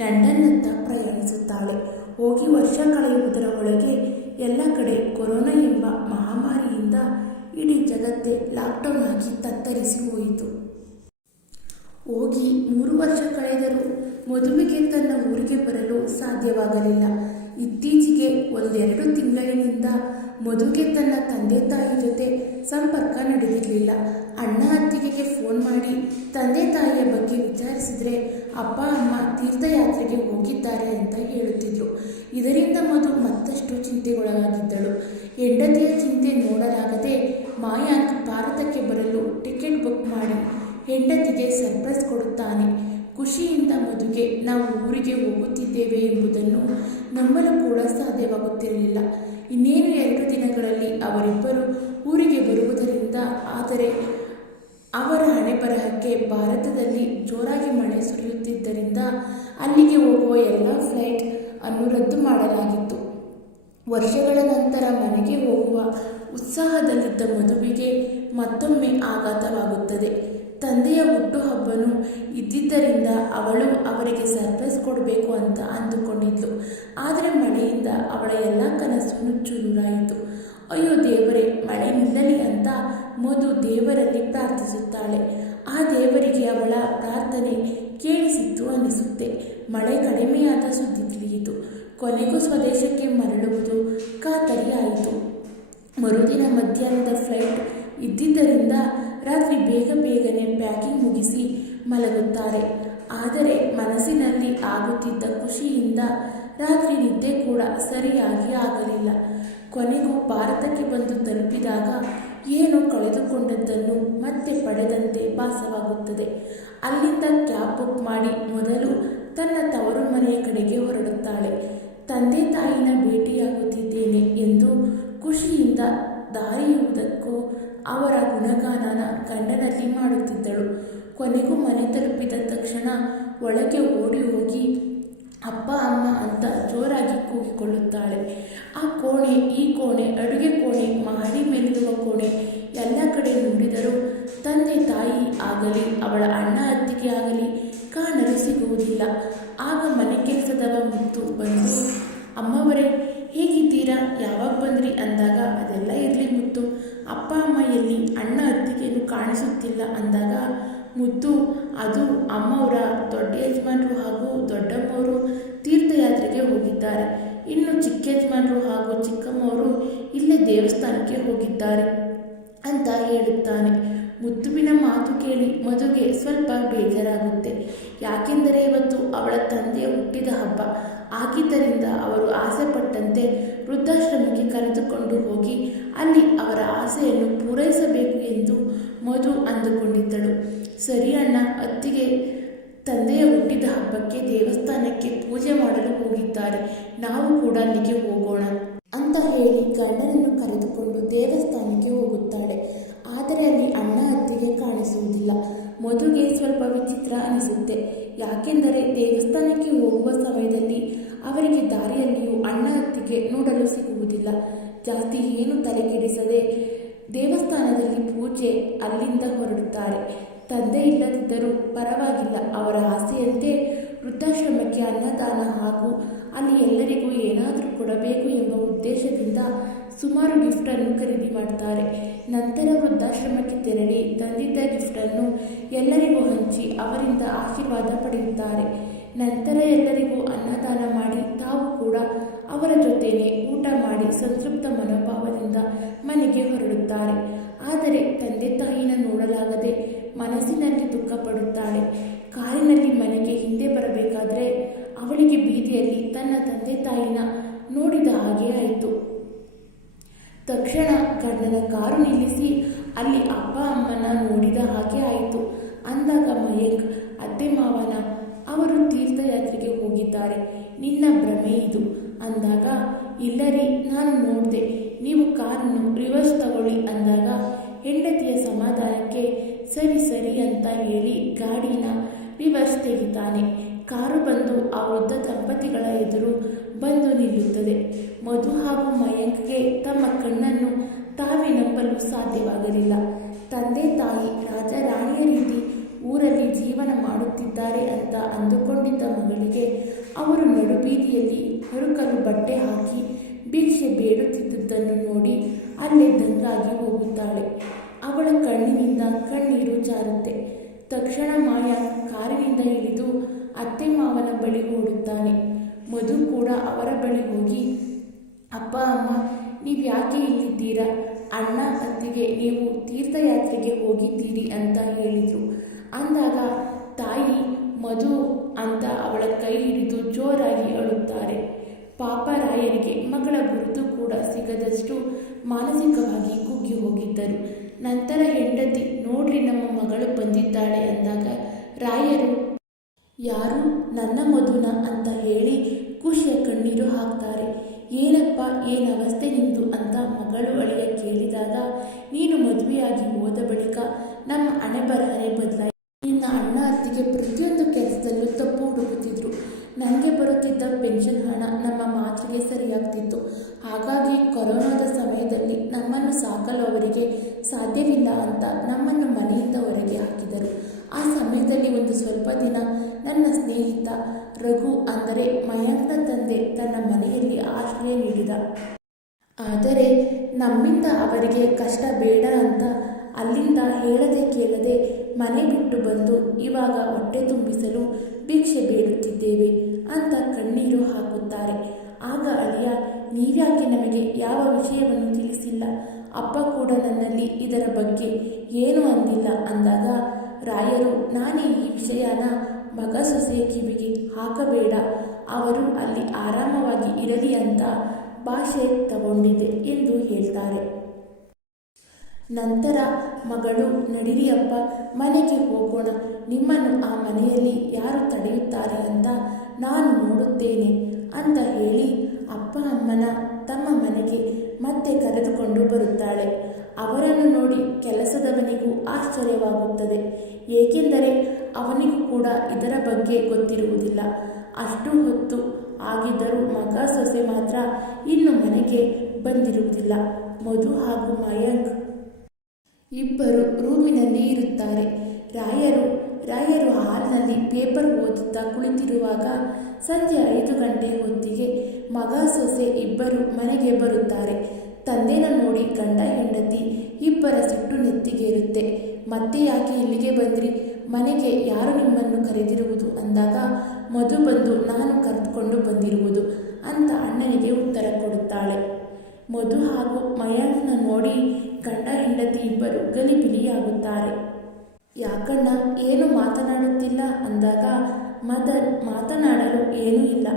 ಲಂಡನ್ನತ್ತ ಪ್ರಯಾಣಿಸುತ್ತಾಳೆ. ಹೋಗಿ ವರ್ಷ ಕಳೆಯುವುದರ ಒಳಗೆ ಎಲ್ಲ ಕಡೆ ಕೊರೋನಾ ಎಂಬ ಮಹಾಮಾರಿಯಿಂದ ಇಡೀ ಜಗತ್ತೇ ಲಾಕ್ಡೌನ್ ಆಗಿ ತತ್ತರಿಸಿ ಹೋಯಿತು. ಹೋಗಿ 3 ವರ್ಷ ಕಳೆದರೂ ಮಧುವಿಗೆ ತನ್ನ ಊರಿಗೆ ಬರಲು ಸಾಧ್ಯವಾಗಲಿಲ್ಲ. ಇತ್ತೀಚೆಗೆ 1-2 ತಿಂಗಳಿನಿಂದ ಮಧುಗೆ ತನ್ನ ತಂದೆ ತಾಯಿ ಜೊತೆ ಸಂಪರ್ಕ ನಡೆದಿರಲಿಲ್ಲ. ಅಣ್ಣ ಅತ್ತಿಗೆಗೆ ಫೋನ್ ಮಾಡಿ ತಂದೆ ತಾಯಿಯ ಬಗ್ಗೆ ವಿಚಾರಿಸಿದರೆ ಅಪ್ಪ ಅಮ್ಮ ತೀರ್ಥಯಾತ್ರೆಗೆ ಹೋಗಿದ್ದಾರೆ ಅಂತ ಹೇಳುತ್ತಿದ್ರು. ಇದರಿಂದ ಮಧು ಮತ್ತಷ್ಟು ಚಿಂತೆಗೊಳಗಾಗಿದ್ದಳು. ಹೆಂಡತಿಯ ಚಿಂತೆ ನೋಡಲಾಗದೆ ಮಾಯಾಂಕ್ ಭಾರತಕ್ಕೆ ಬರಲು ಟಿಕೆಟ್ ಬುಕ್ ಮಾಡಿ ಹೆಂಡತಿಗೆ ಸರ್ಪ್ರೈಸ್ ಕೊಡುತ್ತಾನೆ. ಖುಷಿಯಿಂದ ಮಧುಗೆ ನಾವು ಊರಿಗೆ ಹೋಗುತ್ತಿದ್ದೇವೆ ಎಂಬುದನ್ನು ನಂಬಲು ಕೂಡ ಸಾಧ್ಯವಾಗುತ್ತಿರಲಿಲ್ಲ. ಇನ್ನೇನು 2 ದಿನಗಳಲ್ಲಿ ಅವರಿಬ್ಬರು ಊರಿಗೆ ಬರುವುದರಿಂದ, ಆದರೆ ಅವರ ಹಣೆಬರಹಕ್ಕೆ ಭಾರತದಲ್ಲಿ ಜೋರಾಗಿ ಮಳೆ ಸುರಿಯುತ್ತಿದ್ದರಿಂದ ಅಲ್ಲಿಗೆ ಹೋಗುವ ಎಲ್ಲ ಫ್ಲೈಟ್ ಅನ್ನು ರದ್ದು ಮಾಡಲಾಗಿತ್ತು. ವರ್ಷಗಳ ನಂತರ ಮನೆಗೆ ಹೋಗುವ ಉತ್ಸಾಹದಲ್ಲಿದ್ದ ಮಧುವಿಗೆ ಮತ್ತೊಮ್ಮೆ ಆಘಾತವಾಗುತ್ತದೆ. ತಂದೆಯ ಹುಟ್ಟುಹಬ್ಬನೂ ಇದ್ದಿದ್ದರಿಂದ ಅವಳು ಅವರಿಗೆ ಸರ್ಪ್ರೈಸ್ ಕೊಡಬೇಕು ಅಂತ ಅಂದುಕೊಂಡಿದ್ಲು. ಆದರೆ ಮಳೆಯಿಂದ ಅವಳ ಎಲ್ಲ ಕನಸು ನುಚ್ಚುನೂರಾಯಿತು. ಅಯ್ಯೋ ದೇವರೇ, ಮಳೆ ನಿಲ್ಲಲಿ ಅಂತ ಮಧು ದೇವರಲ್ಲಿ ಪ್ರಾರ್ಥಿಸುತ್ತಾಳೆ. ಆ ದೇವರಿಗೆ ಅವಳ ಪ್ರಾರ್ಥನೆ ಕೇಳಿಸಿತ್ತು ಅನ್ನಿಸುತ್ತೆ. ಮಳೆ ಕಡಿಮೆಯಾದ ಸುದ್ದಿ ತಿಳಿಯಿತು. ಕೊನೆಗೂ ಸ್ವದೇಶಕ್ಕೆ ಮರಳುವುದು ಖಾತರಿಯಾಯಿತು. ಮರುದಿನ ಮಧ್ಯಾಹ್ನದ ಫ್ಲೈಟ್ ಇದ್ದಿದ್ದರಿಂದ ರಾತ್ರಿ ಬೇಗನೆ ಪ್ಯಾಕಿಂಗ್ ಮುಗಿಸಿ ಮಲಗುತ್ತಾರೆ. ಆದರೆ ಮನಸ್ಸಿನಲ್ಲಿ ಆಗುತ್ತಿದ್ದ ಖುಷಿಯಿಂದ ರಾತ್ರಿ ನಿದ್ದೆ ಕೂಡ ಸರಿಯಾಗಿ ಆಗಲಿಲ್ಲ. ಕೊನೆಗೂ ಭಾರತಕ್ಕೆ ಬಂದು ತಲುಪಿದಾಗ ಏನೋ ಕಳೆದುಕೊಂಡದ್ದನ್ನು ಮತ್ತೆ ಪಡೆದಂತೆ ಭಾಸವಾಗುತ್ತದೆ. ಅಲ್ಲಿಂದ ಕ್ಯಾಬ್ ಬುಕ್ ಮಾಡಿ ಮೊದಲು ತನ್ನ ತವರು ಮನೆಯ ಕಡೆಗೆ ಹೊರಡುತ್ತಾಳೆ. ತಂದೆ ತಾಯಿನ ಭೇಟಿಯಾಗುತ್ತಿದ್ದೇನೆ ಎಂದು ಖುಷಿಯಿಂದ ದಾರಿಯುವುದಕ್ಕೂ ಅವರ ಗುಣಗಾನನ ಗಂಡನಲ್ಲಿ ಮಾಡುತ್ತಿದ್ದಳು. ಕೊನೆಗೂ ಮನೆ ತಲುಪಿದ ತಕ್ಷಣ ಒಳಗೆ ಓಡಿ ಹೋಗಿ ಅಪ್ಪ ಅಮ್ಮ ಅಂತ ಜೋರಾಗಿ ಕೂಗಿಕೊಳ್ಳುತ್ತಾಳೆ. ಆ ಕೋಣೆ, ಈ ಕೋಣೆ, ಅಡುಗೆ ಕೋಣೆ, ಮಹಡಿ ಮೇಲಿರುವ ಕೋಣೆ ಎಲ್ಲ ಕಡೆ ನೋಡಿದರೂ ತಂದೆ ತಾಯಿ ಆಗಲಿ ಅವಳ ಅಣ್ಣ ಅತ್ತಿಗೆ ಆಗಲಿ ಕಾಣಲು ಸಿಗುವುದಿಲ್ಲ. ಆಗ ಮನೆ ಕೆಲಸದವ ಮುತ್ತು ಬಂದು, ಅಮ್ಮವರೇ ಹೇಗಿದ್ದೀರಾ, ಯಾವಾಗ ಬಂದ್ರಿ ಅಂದಾಗ, ಅದೆಲ್ಲ ಇರಲಿ ಮುತ್ತು, ಅಪ್ಪ ಅಮ್ಮ ಎಲ್ಲಿ, ಅಣ್ಣ ಅತ್ತಿಗೆಯನ್ನು ಕಾಣಿಸುತ್ತಿಲ್ಲ ಅಂದಾಗ ಮುತ್ತು, ಅದು ಅಮ್ಮವರ ದೊಡ್ಡ ಯಜಮಾನರು ಹಾಗೂ ದೊಡ್ಡಮ್ಮವರು ತೀರ್ಥಯಾತ್ರೆಗೆ ಹೋಗಿದ್ದಾರೆ, ಇನ್ನು ಚಿಕ್ಕ ಯಜಮಾನರು ಹಾಗೂ ಚಿಕ್ಕಮ್ಮವರು ಇಲ್ಲೇ ದೇವಸ್ಥಾನಕ್ಕೆ ಹೋಗಿದ್ದಾರೆ ಅಂತ ಹೇಳುತ್ತಾನೆ. ಮುತ್ತುವಿನ ಮಾತು ಕೇಳಿ ಮಧುಗೆ ಸ್ವಲ್ಪ ಬೇಜಾರಾಗುತ್ತೆ. ಯಾಕೆಂದರೆ ಇವತ್ತು ಅವಳ ತಂದೆಯ ಹುಟ್ಟಿದ ಹಬ್ಬ ಆಗಿದ್ದರಿಂದ ಅವರು ಆಸೆಪಟ್ಟಂತೆ ವೃದ್ಧಾಶ್ರಮಕ್ಕೆ ಕರೆದುಕೊಂಡು ಹೋಗಿ ಅಲ್ಲಿ ಅವರ ಆಸೆಯನ್ನು ಪೂರೈಸಬೇಕು ಎಂದು ಮಧು ಅಂದುಕೊಂಡಿದ್ದಳು. ಸರಿ ಅಣ್ಣ, ಅತ್ತಿಗೆ ತಂದೆಯ ಹುಟ್ಟಿದ ಹಬ್ಬಕ್ಕೆ ದೇವಸ್ಥಾನಕ್ಕೆ ಪೂಜೆ ಮಾಡಲು ಹೋಗಿದ್ದಾರೆ, ನಾವು ಕೂಡ ಅಲ್ಲಿಗೆ ಹೋಗೋಣ ಅಂತ ಹೇಳಿ ಗಂಡನನ್ನು ಕರೆದುಕೊಂಡು ದೇವಸ್ಥಾನಕ್ಕೆ ಹೋಗುತ್ತಾಳೆ. ಆದರೆ ಅಲ್ಲಿ ಅಣ್ಣ ಅತ್ತಿಗೆ ಕಾಣಿಸುವುದಿಲ್ಲ. ಮಧುಗೆ ಸ್ವಲ್ಪ ವಿಚಿತ್ರ ಅನಿಸುತ್ತೆ. ಯಾಕೆಂದರೆ ದೇವಸ್ಥಾನಕ್ಕೆ ಹೋಗುವ ಸಮಯದಲ್ಲಿ ಅವರಿಗೆ ದಾರಿಯಲ್ಲಿಯೂ ಅಣ್ಣ ಅತ್ತಿಗೆ ನೋಡಲು ಸಿಗುವುದಿಲ್ಲ. ಜಾಸ್ತಿ ಏನು ತಲೆಕೆಡಿಸದೆ ದೇವಸ್ಥಾನದಲ್ಲಿ ಪೂಜೆ ಅಲ್ಲಿಂದ ಹೊರಡುತ್ತಾರೆ. ತಂದೆ ಇಲ್ಲದಿದ್ದರೂ ಪರವಾಗಿಲ್ಲ, ಅವರ ಆಸೆಯಂತೆ ವೃದ್ಧಾಶ್ರಮಕ್ಕೆ ಅನ್ನದಾನ ಹಾಗೂ ಅಲ್ಲಿ ಎಲ್ಲರಿಗೂ ಏನಾದರೂ ಕೊಡಬೇಕು ಎಂಬ ಉದ್ದೇಶದಿಂದ ಸುಮಾರು ಗಿಫ್ಟನ್ನು ಖರೀದಿ ಮಾಡ್ತಾರೆ. ನಂತರ ವೃದ್ಧಾಶ್ರಮಕ್ಕೆ ತೆರಳಿ ತಂದಿದ್ದ ಗಿಫ್ಟನ್ನು ಎಲ್ಲರಿಗೂ ಹಂಚಿ ಅವರಿಂದ ಆಶೀರ್ವಾದ ಪಡೆಯುತ್ತಾರೆ. ನಂತರ ಎಲ್ಲರಿಗೂ ಅನ್ನದಾನ ಮಾಡಿ ತಾವು ಕೂಡ ಅವರ ಜೊತೆನೇ ಊಟ ಮಾಡಿ ಸಂತೃಪ್ತ ಮನೋಭಾವದಿಂದ ಮನೆಗೆ ಹೊರಡುತ್ತಾರೆ. ಆದರೆ ತಂದೆ ತಾಯಿನ ನೋಡಲಾಗದೆ ಮನಸ್ಸಿನಲ್ಲಿ ದುಃಖ ಪಡುತ್ತಾಳೆ. ಕಾರಿನಲ್ಲಿ ಮನೆಗೆ ಹಿಂದೆ ಬರಬೇಕಾದ್ರೆ ಅವಳಿಗೆ ಬೀದಿಯಲ್ಲಿ ತನ್ನ ತಂದೆ ತಾಯಿನ ನೋಡಿದ ಹಾಗೆ ಆಯಿತು. ತಕ್ಷಣ ಗಂಡನ ಕಾರು ನಿಲ್ಲಿಸಿ ಅಲ್ಲಿ ಅಪ್ಪ ಅಮ್ಮನ ನೋಡಿದ ಹಾಗೆ ಆಯಿತು. ಅಂದಾಗ ಮಯಂಕ್, ಅತ್ತೆ ಮಾವನ ಅವರು ತೀರ್ಥಯಾತ್ರೆಗೆ ಹೋಗಿದ್ದಾರೆ, ನಿನ್ನ ಭ್ರಮೆ ಇದು ಅಂದಾಗ, ಇಲ್ಲರಿ ನಾನು ನೋಡಿದೆ, ನೀವು ಕಾರನ್ನು ರಿವರ್ಸ್ ತಗೊಳ್ಳಿ ಅಂದಾಗ ಹೆಂಡತಿಯ ಸಮಾಧಾನಕ್ಕೆ ಸರಿ ಅಂತ ಹೇಳಿ ಗಾಡಿನ ರಿವರ್ಸ್ ತೆಗಿತಾನೆ. ಕಾರು ಬಂದು ಆ ವೃದ್ಧ ದಂಪತಿಗಳ ಎದುರು ಬಂದು ನಿಲ್ಲುತ್ತದೆ. ಮಧು ಹಾಗೂ ಮಯಾಂಕ್ಗೆ ತಮ್ಮ ಕಣ್ಣನ್ನು ತಾವೇ ನಂಬಲು ಸಾಧ್ಯವಾಗಲಿಲ್ಲ. ತಂದೆ ತಾಯಿ ರಾಜ ರಾಣಿಯ ರೀತಿ ಊರಲ್ಲಿ ಜೀವನ ಮಾಡುತ್ತಿದ್ದಾರೆ ಅಂತ ಅಂದುಕೊಂಡಿದ್ದ ಮಗಳಿಗೆ ಅವರು ನಡುಬೀದಿಯಲ್ಲಿ ಹುರುಕಲು ಬಟ್ಟೆ ಹಾಕಿ ಭಿಕ್ಷೆ ಬೇಡುತ್ತಿದ್ದುದನ್ನು ನೋಡಿ ಅಲ್ಲೇ ದಂಗಾಗಿ ಹೋಗುತ್ತಾಳೆ. ಅವಳ ಕಣ್ಣಿನಿಂದ ಕಣ್ಣೀರು ಜಾರುತ್ತೆ. ತಕ್ಷಣ ಮಾಯಾ ಕಾರಿನಿಂದ ಇಳಿದು ಅತ್ತೆ ಮಾವನ ಬಳಿ ಓಡುತ್ತಾನೆ. ಮಧು ಕೂಡ ಅವರ ಬಳಿ ಹೋಗಿ, ಅಪ್ಪ ಅಮ್ಮ, ನೀವು ಯಾಕೆ ಇಲ್ಲಿದ್ದೀರಾ? ಅಣ್ಣ ಅತ್ತಿಗೆ ನೀವು ತೀರ್ಥಯಾತ್ರೆಗೆ ಹೋಗಿದ್ದೀರಿ ಅಂತ ಹೇಳಿದರು ಅಂದಾಗ ತಾಯಿ ಮಧು ಅಂತ ಅವಳ ಕೈ ಹಿಡಿದು ಜೋರಾಗಿ ಅಳುತ್ತಾರೆ. ಪಾಪ ರಾಯರಿಗೆ ಮಗಳ ಗುರುತು ಕೂಡ ಸಿಗದಷ್ಟು ಮಾನಸಿಕವಾಗಿ ಕುಗ್ಗಿ ಹೋಗಿದ್ದರು. ನಂತರ ಹೆಂಡತಿ, ನೋಡ್ರಿ ನಮ್ಮ ಮಗಳು ಬಂದಿದ್ದಾಳೆ ಅಂದಾಗ ರಾಯರು, ಯಾರು? ನನ್ನ ಮಧುನ ಅಂತ ಹೇಳಿ ಖುಷಿಯ ಕಣ್ಣೀರು ಹಾಕ್ತಾರೆ. ಏನಪ್ಪ, ಏನು ಅವಸ್ಥೆ ನಿಂದು ಅಂತ ಮಗಳು ಅಳಿಯ ಕೇಳಿದಾಗ, ನೀನು ಮದುವೆಯಾಗಿ ಹೋದ ಬಳಿಕ ನಮ್ಮ ಹಣೆ ಬರಹನೆ ಬದಲಾಯಿತು. ನಿನ್ನ ಅಣ್ಣ ಅತ್ತಿಗೆ ಪ್ರತಿಯೊಂದು ಕೆಲಸದಲ್ಲೂ ತಪ್ಪು ಹುಡುಕುತ್ತಿದ್ರು. ನನಗೆ ಬರುತ್ತಿದ್ದ ಪೆನ್ಷನ್ ಹಣ ನಮ್ಮ ಮಾತಿಗೆ ಸರಿಯಾಗ್ತಿತ್ತು. ಹಾಗಾಗಿ ಕೊರೋನಾದ ಸಮಯದಲ್ಲಿ ನಮ್ಮನ್ನು ಸಾಕಲು ಅವರಿಗೆ ಸಾಧ್ಯವಿಲ್ಲ ಅಂತ ನಮ್ಮನ್ನು ಮನೆಯಿಂದ ಹೊರಗೆ ಹಾಕಿದರು. ಆ ಸಮಯದಲ್ಲಿ ಒಂದು ಸ್ವಲ್ಪ ದಿನ ನನ್ನ ಸ್ನೇಹಿತ ರಘು ಅಂದರೆ ಮಯಾಂಕ್ನ ತಂದೆ ತನ್ನ ಮನೆಯಲ್ಲಿ ಆಶ್ರಯ ನೀಡಿದ. ಆದರೆ ನಮ್ಮಿಂದ ಅವರಿಗೆ ಕಷ್ಟ ಬೇಡ ಅಂತ ಅಲ್ಲಿಂದ ಹೇಳದೆ ಕೇಳದೆ ಮನೆ ಬಿಟ್ಟು ಬಂದು ಇವಾಗ ಹೊಟ್ಟೆ ತುಂಬಿಸಲು ಭಿಕ್ಷೆ ಬೇಡುತ್ತಿದ್ದೇವೆ ಅಂತ ಕಣ್ಣೀರು ಹಾಕುತ್ತಾರೆ. ಆಗ ಅಳಿಯ, ನೀವ್ಯಾಕೆ ನಮಗೆ ಯಾವ ವಿಷಯವನ್ನು ತಿಳಿಸಿಲ್ಲ? ಅಪ್ಪ ಕೂಡ ನನ್ನಲ್ಲಿ ಇದರ ಬಗ್ಗೆ ಏನೂ ಅಂದಿಲ್ಲ ಅಂದಾಗ ರಾಯರು, ನಾನೇ ಈ ವಿಷಯನ ಮಗ ಸೊಸೆಯ ಕಿವಿಗೆ ಹಾಕಬೇಡ, ಅವರು ಅಲ್ಲಿ ಆರಾಮವಾಗಿ ಇರಲಿ ಅಂತ ಭಾಷೆ ತಗೊಂಡಿದ್ದೆ ಎಂದು ಹೇಳ್ತಾರೆ. ನಂತರ ಮಗಳು, ನಡಿರಿ ಅಪ್ಪ, ಮನೆಗೆ ಹೋಗೋಣ, ನಿಮ್ಮನ್ನು ಆ ಮನೆಯಲ್ಲಿ ಯಾರು ತಡೆಯುತ್ತಾರೆ ಅಂತ ನಾನು ನೋಡುತ್ತೇನೆ ಅಂತ ಹೇಳಿ ಅಪ್ಪ ಅಮ್ಮನ ತಮ್ಮ ಮನೆಗೆ ಮತ್ತೆ ಕರೆದುಕೊಂಡು ಬರುತ್ತಾಳೆ. ಅವರನ್ನು ನೋಡಿ ಕೆಲಸದವನಿಗೂ ಆಶ್ಚರ್ಯವಾಗುತ್ತದೆ. ಏಕೆಂದರೆ ಅವನಿಗೂ ಕೂಡ ಇದರ ಬಗ್ಗೆ ಗೊತ್ತಿರುವುದಿಲ್ಲ. ಅಷ್ಟು ಹೊತ್ತು ಆಗಿದ್ದರೂ ಮಗ ಸೊಸೆ ಮಾತ್ರ ಇನ್ನು ಮನೆಗೆ ಬಂದಿರುವುದಿಲ್ಲ. ಮಧು ಹಾಗೂ ಮಯಾಂಕ್ ಇಬ್ಬರು ರೂಮಿನಲ್ಲಿ ಇರುತ್ತಾರೆ. ರಾಯರು ಹಾಲ್ನಲ್ಲಿ ಪೇಪರ್ ಓದುತ್ತಾ ಕುಳಿತಿರುವಾಗ ಸಂಜೆ 5 ಗಂಟೆ ಹೊತ್ತಿಗೆ ಮಗ ಸೊಸೆ ಇಬ್ಬರು ಮನೆಗೆ ಬರುತ್ತಾರೆ. ತಂದೆನ ನೋಡಿ ಗಂಡ ಹೆಂಡತಿ ಇಬ್ಬರ ಸಿಟ್ಟು ನೆತ್ತಿಗೇರುತ್ತೆ. ಮತ್ತೆ ಯಾಕೆ ಇಲ್ಲಿಗೆ ಬಂದ್ರಿ? ಮನೆಗೆ ಯಾರು ನಿಮ್ಮನ್ನು ಕರೆದಿರುವುದು ಅಂದಾಗ ಮಧು ಬಂದು, ನಾನು ಕರೆದುಕೊಂಡು ಬಂದಿರುವುದು ಅಂತ ಅಣ್ಣನಿಗೆ ಉತ್ತರ ಕೊಡುತ್ತಾಳೆ. ಮಧು ಹಾಗೂ ಮಯಾಂಕ್ನ ನೋಡಿ ಗಂಡ ಹೆಂಡತಿ ಇಬ್ಬರು ಗಲಿಬಿಲಿಯಾಗುತ್ತಾರೆ. ಯಾಕಣ್ಣ, ಏನು ಮಾತನಾಡುತ್ತಿಲ್ಲ ಅಂದಾಗ ಮದನ್, ಮಾತನಾಡಲು ಏನೂ ಇಲ್ಲ,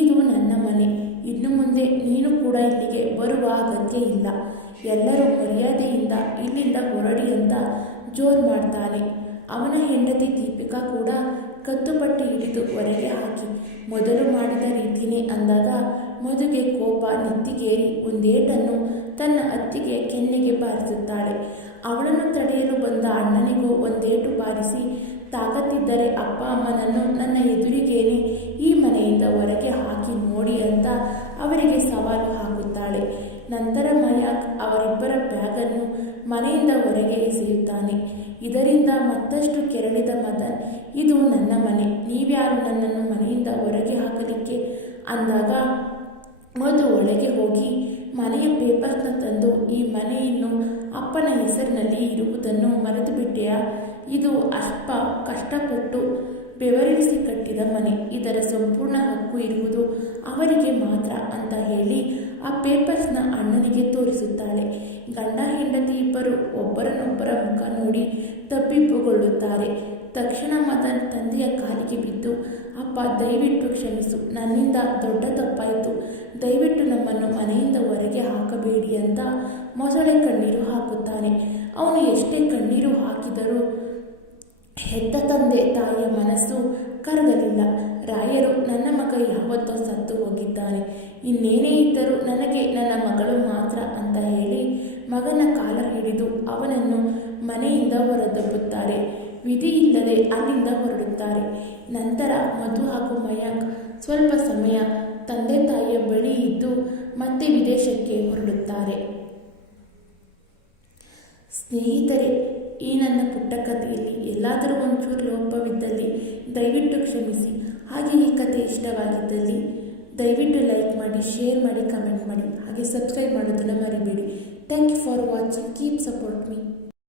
ಇದು ನನ್ನ ಮನೆ, ಇನ್ನು ಮುಂದೆ ನೀನು ಕೂಡ ಇಲ್ಲಿಗೆ ಬರುವ ಅಗತ್ಯ ಇಲ್ಲ, ಎಲ್ಲರೂ ಮರ್ಯಾದೆಯಿಂದ ಇಲ್ಲಿಂದ ಹೊರಡಿ ಅಂತ ಜೋರು ಮಾಡ್ತಾನೆ. ಅವನ ಹೆಂಡತಿ ದೀಪಿಕಾ ಕೂಡ ಕತ್ತುಪಟ್ಟಿ ಹಿಡಿದು ಹೊರಗೆ ಹಾಕಿ ಮೊದಲು ಮಾಡಿದ ರೀತಿಯೇ ಅಂದಾಗ ಮಧುಗೆ ಕೋಪ ನೆತ್ತಿಗೇರಿ ಒಂದೇಟನ್ನು ತನ್ನ ಅತ್ತಿಗೆ ಕೆನ್ನೆಗೆ ಬಾರಿಸುತ್ತಾಳೆ. ಅವಳನ್ನು ತಡೆಯಲು ಬಂದ ಅಣ್ಣನಿಗೂ ಒಂದೇಟು ಬಾರಿಸಿ, ತಾಕತ್ತಿದ್ದರೆ ಅಪ್ಪ ಅಮ್ಮನನ್ನು ನನ್ನ ಎದುರಿಗೇನೆ ಈ ಮನೆಯಿಂದ ಹೊರಗೆ ಹಾಕಿ ನೋಡಿ ಅಂತ ಅವರಿಗೆ ಸವಾಲು ಹಾಕುತ್ತಾಳೆ. ನಂತರ ಮಯಾಂಕ್ ಅವರಿಬ್ಬರ ಬ್ಯಾಗನ್ನು ಮನೆಯಿಂದ ಹೊರಗೆ ಎಸೆಯುತ್ತಾನೆ. ಇದರಿಂದ ಮತ್ತಷ್ಟು ಕೆರಳಿದ ಮದನ್, ಇದು ನನ್ನ ಮನೆ, ನೀವ್ಯಾರು ನನ್ನನ್ನು ಮನೆಯಿಂದ ಹೊರಗೆ ಹಾಕಲಿಕ್ಕೆ ಅಂದಾಗ ಮಧು ಒಳಗೆ ಹೋಗಿ ಮನೆಯ ಪೇಪರ್ಸ್ನ ತಂದು, ಈ ಮನೆ ಇನ್ನು ಅಪ್ಪನ ಹೆಸರಿನಲ್ಲಿ ಇರುವುದನ್ನು ಮರೆತು ಬಿಟ್ಟೆಯಾ? ಇದು ಅಪ್ಪ ಕಷ್ಟಪಟ್ಟು ಬೆವರಿಸಿ ಕಟ್ಟಿದ ಮನೆ, ಇದರ ಸಂಪೂರ್ಣ ಹಕ್ಕು ಇರುವುದು ಅವರಿಗೆ ಮಾತ್ರ ಅಂತ ಹೇಳಿ ಆ ಪೇಪರ್ಸ್ನ ಅಣ್ಣನಿಗೆ ತೋರಿಸುತ್ತಾಳೆ. ಗಂಡ ಹೆಂಡತಿ ಇಬ್ಬರು ಒಬ್ಬರನ್ನೊಬ್ಬರ ಮುಖ ನೋಡಿ ತಬ್ಬಿಬ್ಬುಗೊಳ್ಳುತ್ತಾರೆ. ತಕ್ಷಣ ಮದನ್ ತಂದೆಯ ಕಾಲಿಗೆ ಬಿದ್ದು, ಅಪ್ಪ ದಯವಿಟ್ಟು ಕ್ಷಮಿಸು, ನನ್ನಿಂದ ದೊಡ್ಡ ತಪ್ಪಾಯಿತು, ದಯವಿಟ್ಟು ನಮ್ಮನ್ನು ಮನೆಯಿಂದ ಹೊರಗೆ ಹಾಕಬೇಡಿ ಅಂತ ಮೊಸಳೆ ಕಣ್ಣೀರು ಹಾಕುತ್ತಾನೆ. ಅವನು ಎಷ್ಟೇ ಕಣ್ಣೀರು ಹಾಕಿದರೂ ಹೆತ್ತ ತಂದೆ ತಾಯಿಯ ಮನಸ್ಸು ಕರಗಲಿಲ್ಲ. ರಾಯರು, ನನ್ನ ಮಗ ಯಾವತ್ತೋ ಸತ್ತು ಹೋಗಿದ್ದಾನೆ, ಇನ್ನೇನೇ ಇದ್ದರೂ ನನಗೆ ನನ್ನ ಮಗಳು ಮಾತ್ರ ಅಂತ ಹೇಳಿ ಮಗನ ಕಾಲರ್ ಹಿಡಿದು ಅವನನ್ನು ಮನೆಯಿಂದ ಹೊರದಬ್ಬುತ್ತಾರೆ. ವಿಧಿ ಇಲ್ಲದೆ ಅಲ್ಲಿಂದ ಹೊರಡುತ್ತಾರೆ. ನಂತರ ಮಧು ಹಾಗೂ ಮಯಾಂಕ್ ಸ್ವಲ್ಪ ಸಮಯ ತಂದೆ ತಾಯಿಯ ಬಳಿ ಇದ್ದು ಮತ್ತೆ ವಿದೇಶಕ್ಕೆ ಹೊರಡುತ್ತಾರೆ. ಸ್ನೇಹಿತರೆ, ಈ ನನ್ನ ಪುಟ್ಟ ಕಥೆಯಲ್ಲಿ ಎಲ್ಲಾದರೂ ಒಂಚೂರು ಲೋಪವಿದ್ದಲ್ಲಿ ದಯವಿಟ್ಟು ಕ್ಷಮಿಸಿ. ಹಾಗೆ ಈ ಕಥೆ ಇಷ್ಟವಾಗಿದ್ದಲ್ಲಿ ದಯವಿಟ್ಟು ಲೈಕ್ ಮಾಡಿ, ಶೇರ್ ಮಾಡಿ, ಕಮೆಂಟ್ ಮಾಡಿ, ಹಾಗೆ ಸಬ್ಸ್ಕ್ರೈಬ್ ಮಾಡೋದನ್ನು ಮರಿಬೇಡಿ. Thank you for watching. Keep support me.